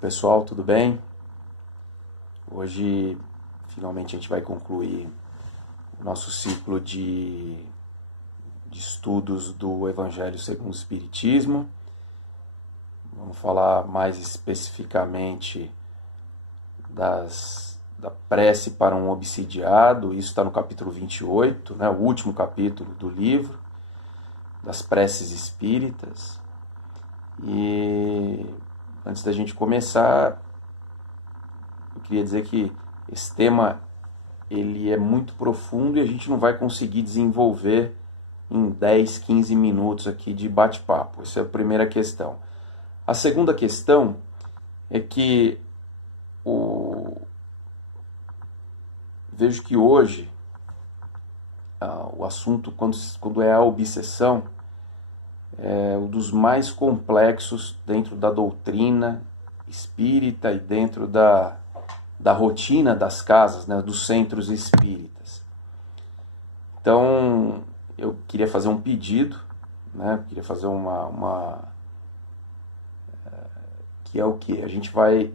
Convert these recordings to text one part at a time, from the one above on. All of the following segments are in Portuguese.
Pessoal, tudo bem? Hoje, finalmente, a gente vai concluir o nosso ciclo de estudos do Evangelho segundo o Espiritismo. Vamos falar mais especificamente da prece para um obsidiado. Isso está no capítulo 28, né, o último capítulo do livro, das preces espíritas. E antes da gente começar, eu queria dizer que esse tema ele é muito profundo e a gente não vai conseguir desenvolver em 10, 15 minutos aqui de bate-papo. Essa é a primeira questão. A segunda questão é que vejo que hoje o assunto, quando é a obsessão, é um dos mais complexos dentro da doutrina espírita e dentro da rotina das casas, né, dos centros espíritas. Então, eu queria fazer um pedido, né, queria fazer que é o que? A gente vai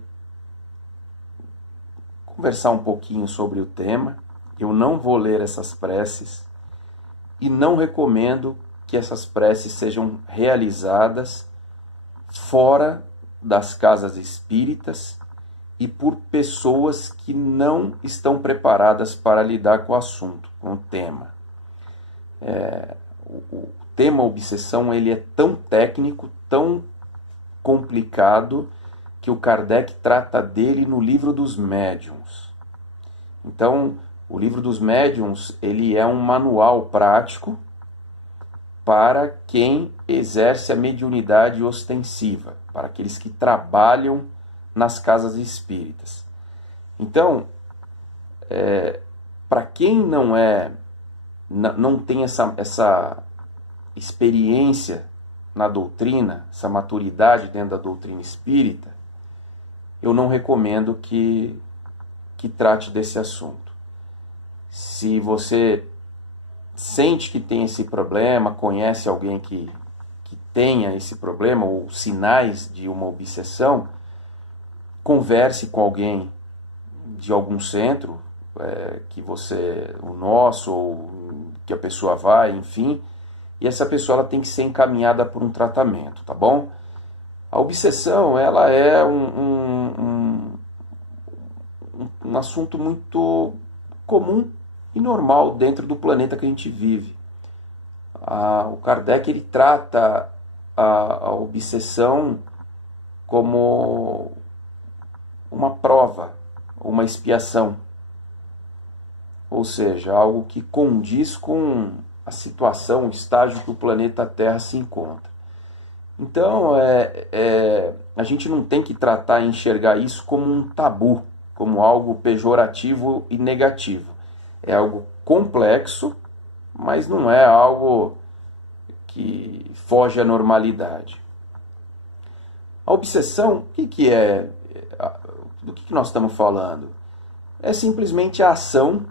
conversar um pouquinho sobre o tema. Eu não vou ler essas preces e não recomendo que essas preces sejam realizadas fora das casas espíritas e por pessoas que não estão preparadas para lidar com o assunto, com o tema. O tema obsessão ele é tão técnico, tão complicado, que o Kardec trata dele no Livro dos Médiuns. Então, o Livro dos Médiuns ele é um manual prático para quem exerce a mediunidade ostensiva, para aqueles que trabalham nas casas espíritas. Então, para quem não tem essa experiência na doutrina, essa maturidade dentro da doutrina espírita, eu não recomendo que trate desse assunto. Se você sente que tem esse problema, conhece alguém que tenha esse problema ou sinais de uma obsessão, converse com alguém de algum centro, o nosso, ou que a pessoa vai, enfim, e essa pessoa ela tem que ser encaminhada por um tratamento, tá bom? A obsessão, ela é um assunto muito comum e normal dentro do planeta que a gente vive. O Kardec ele trata a obsessão como uma prova, uma expiação, ou seja, algo que condiz com a situação, o estágio que o planeta Terra se encontra. Então, a gente não tem que tratar e enxergar isso como um tabu, como algo pejorativo e negativo. É algo complexo, mas não é algo que foge à normalidade. A obsessão, o que é? Do que nós estamos falando? É simplesmente a ação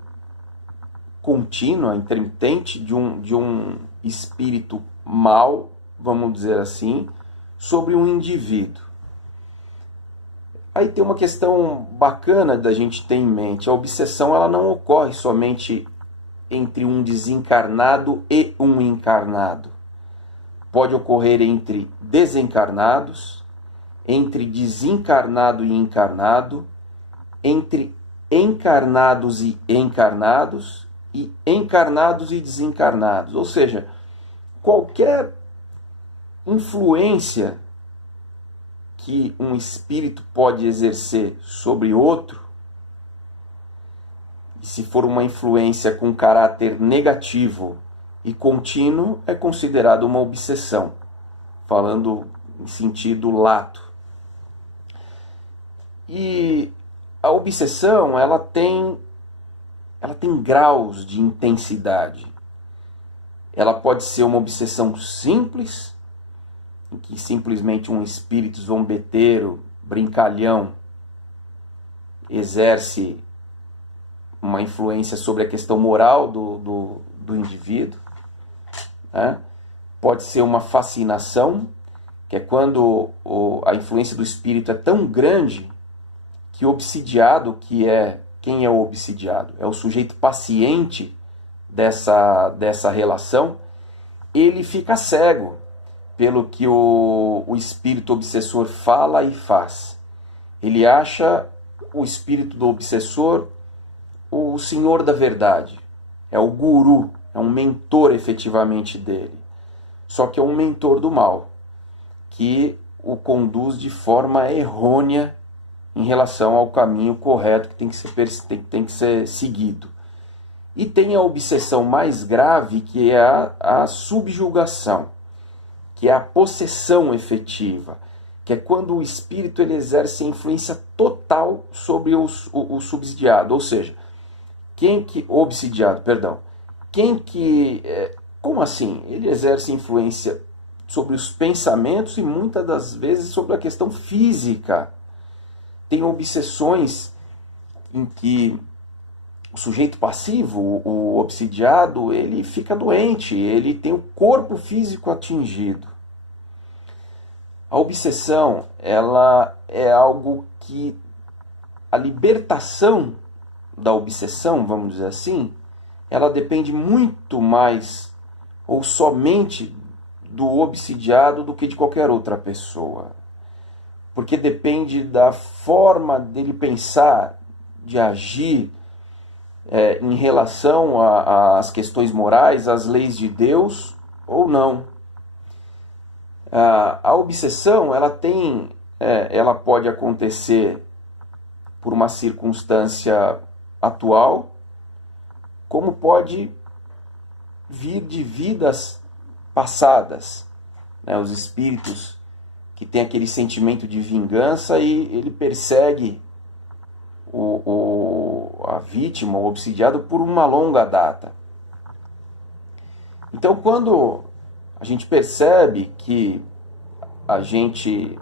contínua, intermitente de um espírito mau, vamos dizer assim, sobre um indivíduo. Aí tem uma questão bacana da gente ter em mente. A obsessão ela não ocorre somente entre um desencarnado e um encarnado. Pode ocorrer entre desencarnados, entre desencarnado e encarnado, entre encarnados e encarnados, e encarnados e desencarnados. Ou seja, qualquer influência que um espírito pode exercer sobre outro, e se for uma influência com caráter negativo e contínuo, é considerado uma obsessão, falando em sentido lato. E a obsessão, ela tem graus de intensidade. Ela pode ser uma obsessão simples, em que simplesmente um espírito zombeteiro, brincalhão, exerce uma influência sobre a questão moral do indivíduo. Né? Pode ser uma fascinação, que é quando a influência do espírito é tão grande que o obsidiado, quem é o obsidiado? É o sujeito paciente dessa relação, ele fica cego pelo que o espírito obsessor fala e faz. Ele acha o espírito do obsessor o senhor da verdade, é o guru, é um mentor efetivamente dele. Só que é um mentor do mal, que o conduz de forma errônea em relação ao caminho correto que tem que ser seguido. E tem a obsessão mais grave, que é a subjugação, que é a possessão efetiva, que é quando o espírito ele exerce a influência total sobre o subsidiado, ou seja, como assim? Ele exerce influência sobre os pensamentos e muitas das vezes sobre a questão física. Tem obsessões em que o sujeito passivo, o obsidiado, ele fica doente, ele tem o corpo físico atingido. A obsessão, ela é algo que a libertação da obsessão, vamos dizer assim, ela depende muito mais ou somente do obsidiado do que de qualquer outra pessoa. Porque depende da forma dele pensar, de agir em relação às questões morais, às leis de Deus ou não. A obsessão, ela pode acontecer por uma circunstância atual, como pode vir de vidas passadas, né? Os espíritos que têm aquele sentimento de vingança e ele persegue a vítima, o obsidiado, por uma longa data. Então, quando a gente percebe que a gente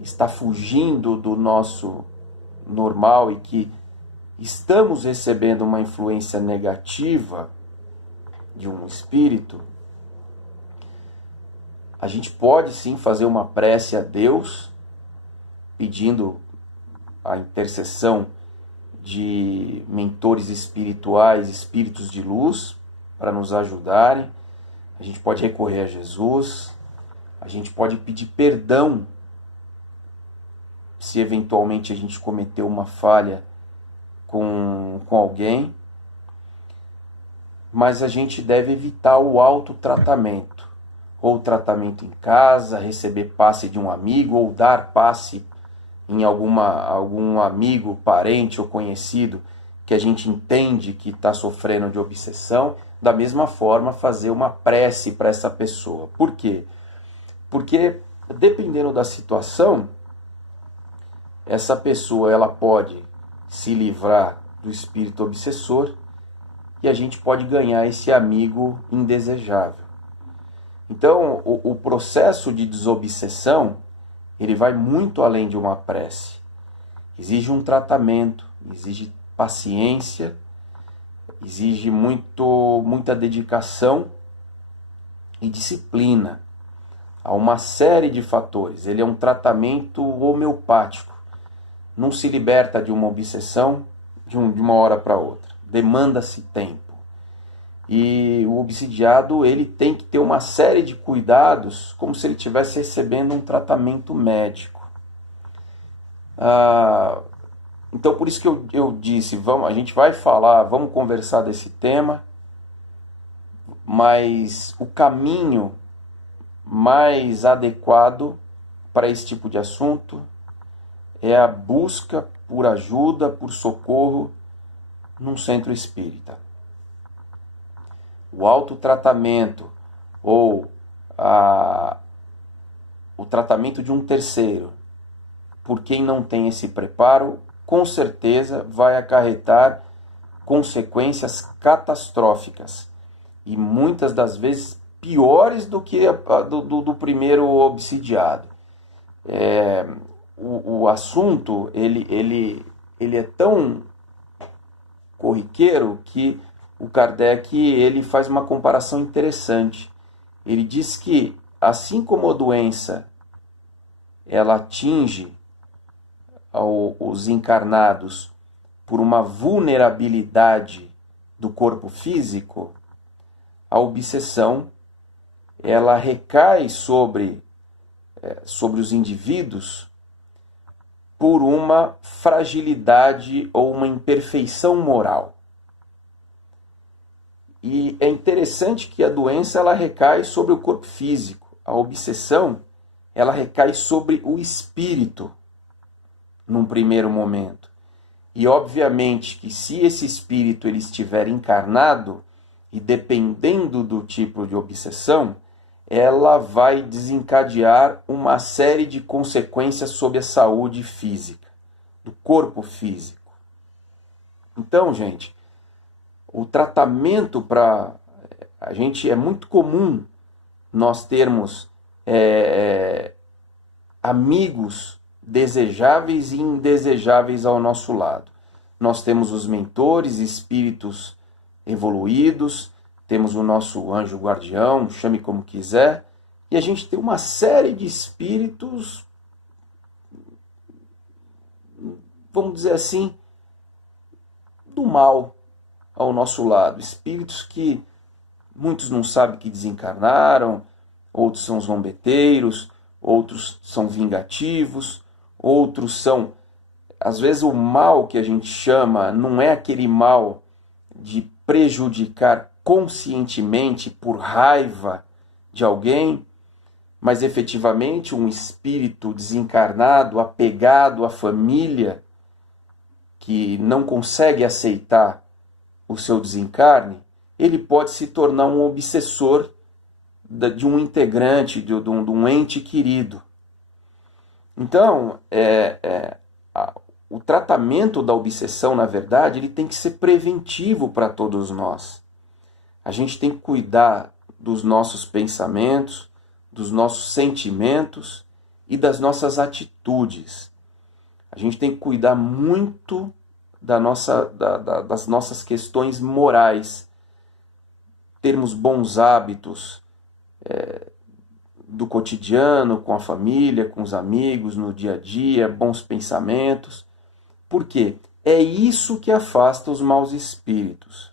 está fugindo do nosso normal e que estamos recebendo uma influência negativa de um espírito, a gente pode sim fazer uma prece a Deus, pedindo a intercessão de mentores espirituais, espíritos de luz, para nos ajudarem. A gente pode recorrer a Jesus, a gente pode pedir perdão se eventualmente a gente cometeu uma falha com alguém, mas a gente deve evitar o autotratamento, ou tratamento em casa, receber passe de um amigo, ou dar passe em algum amigo, parente ou conhecido que a gente entende que está sofrendo de obsessão. Da mesma forma, fazer uma prece para essa pessoa. Por quê? Porque, dependendo da situação, essa pessoa ela pode se livrar do espírito obsessor e a gente pode ganhar esse amigo indesejável. Então, o processo de desobsessão, ele vai muito além de uma prece. Exige um tratamento, exige paciência, exige muita dedicação e disciplina. Há uma série de fatores. Ele é um tratamento homeopático. Não se liberta de uma obsessão de uma hora para outra. Demanda-se tempo. E o obsidiado ele tem que ter uma série de cuidados, como se ele estivesse recebendo um tratamento médico. Então, por isso que eu disse, a gente vai falar, vamos conversar desse tema, mas o caminho mais adequado para esse tipo de assunto é a busca por ajuda, por socorro num centro espírita. O autotratamento ou o tratamento de um terceiro, por quem não tem esse preparo, com certeza vai acarretar consequências catastróficas e muitas das vezes piores do que do primeiro obsidiado. O assunto ele é tão corriqueiro que o Kardec ele faz uma comparação interessante. Ele diz que, assim como a doença ela atinge os encarnados por uma vulnerabilidade do corpo físico, a obsessão ela recai sobre os indivíduos por uma fragilidade ou uma imperfeição moral. E é interessante que a doença ela recai sobre o corpo físico. A obsessão ela recai sobre o espírito num primeiro momento. E obviamente que se esse espírito ele estiver encarnado, e dependendo do tipo de obsessão, ela vai desencadear uma série de consequências sobre a saúde física, do corpo físico. Então, gente, o tratamento para a gente é muito comum nós termos amigos desejáveis e indesejáveis ao nosso lado. Nós temos os mentores, espíritos evoluídos, temos o nosso anjo guardião, chame como quiser, e a gente tem uma série de espíritos, vamos dizer assim, do mal ao nosso lado. Espíritos que muitos não sabem que desencarnaram, outros são zombeteiros, outros são vingativos, outros são... Às vezes o mal que a gente chama não é aquele mal de prejudicar conscientemente por raiva de alguém, mas efetivamente um espírito desencarnado, apegado à família, que não consegue aceitar o seu desencarne, ele pode se tornar um obsessor de um integrante, de um ente querido. Então, o tratamento da obsessão, na verdade, ele tem que ser preventivo para todos nós. A gente tem que cuidar dos nossos pensamentos, dos nossos sentimentos e das nossas atitudes. A gente tem que cuidar muito das nossas questões morais, termos bons hábitos do cotidiano, com a família, com os amigos, no dia a dia, bons pensamentos. Por quê? É isso que afasta os maus espíritos.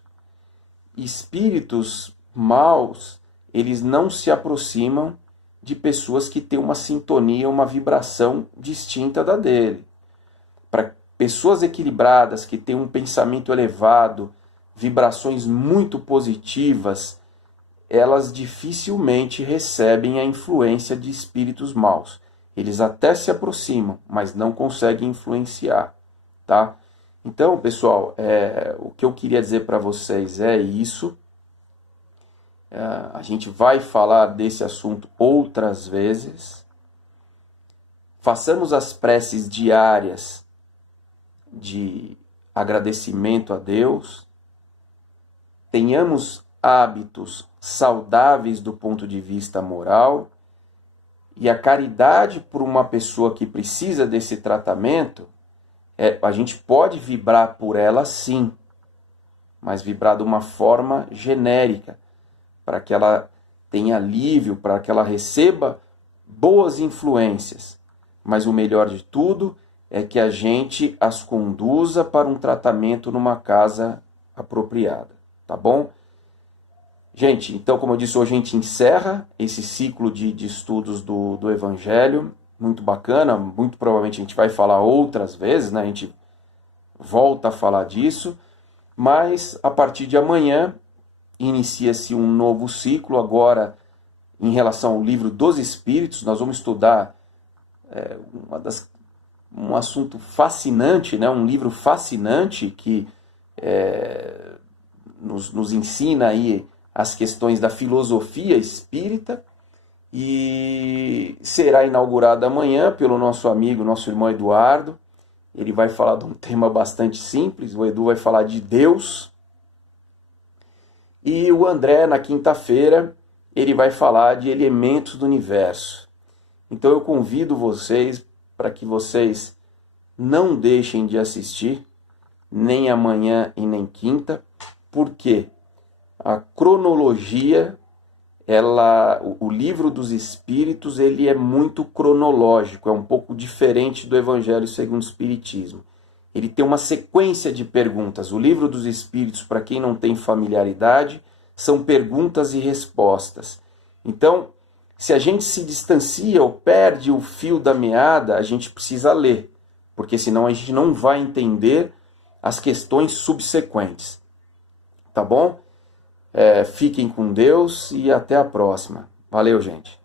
Espíritos maus, eles não se aproximam de pessoas que têm uma sintonia, uma vibração distinta da dele. Para pessoas equilibradas, que têm um pensamento elevado, vibrações muito positivas, elas dificilmente recebem a influência de espíritos maus. Eles até se aproximam, mas não conseguem influenciar. Tá? Então, pessoal, o que eu queria dizer para vocês é isso. A gente vai falar desse assunto outras vezes. Façamos as preces diárias de agradecimento a Deus. Tenhamos hábitos saudáveis do ponto de vista moral. E a caridade por uma pessoa que precisa desse tratamento, a gente pode vibrar por ela sim, mas vibrar de uma forma genérica, para que ela tenha alívio, para que ela receba boas influências. Mas o melhor de tudo é que a gente as conduza para um tratamento numa casa apropriada, tá bom? Gente, então, como eu disse, hoje a gente encerra esse ciclo de estudos do Evangelho, muito bacana, muito provavelmente a gente vai falar outras vezes, né? A gente volta a falar disso, mas a partir de amanhã inicia-se um novo ciclo, agora em relação ao livro dos Espíritos. Nós vamos estudar um assunto fascinante, né? Um livro fascinante que nos ensina aí as questões da filosofia espírita, e será inaugurado amanhã pelo nosso amigo, nosso irmão Eduardo. Ele vai falar de um tema bastante simples. O Edu vai falar de Deus. E o André, na quinta-feira, ele vai falar de elementos do universo. Então eu convido vocês para que vocês não deixem de assistir, nem amanhã e nem quinta, porque a cronologia o livro dos Espíritos, ele é muito cronológico, é um pouco diferente do Evangelho segundo o Espiritismo. Ele tem uma sequência de perguntas. O livro dos Espíritos, para quem não tem familiaridade, são perguntas e respostas. Então, se a gente se distancia ou perde o fio da meada, a gente precisa ler, porque senão a gente não vai entender as questões subsequentes. Tá bom? Fiquem com Deus e até a próxima. Valeu, gente.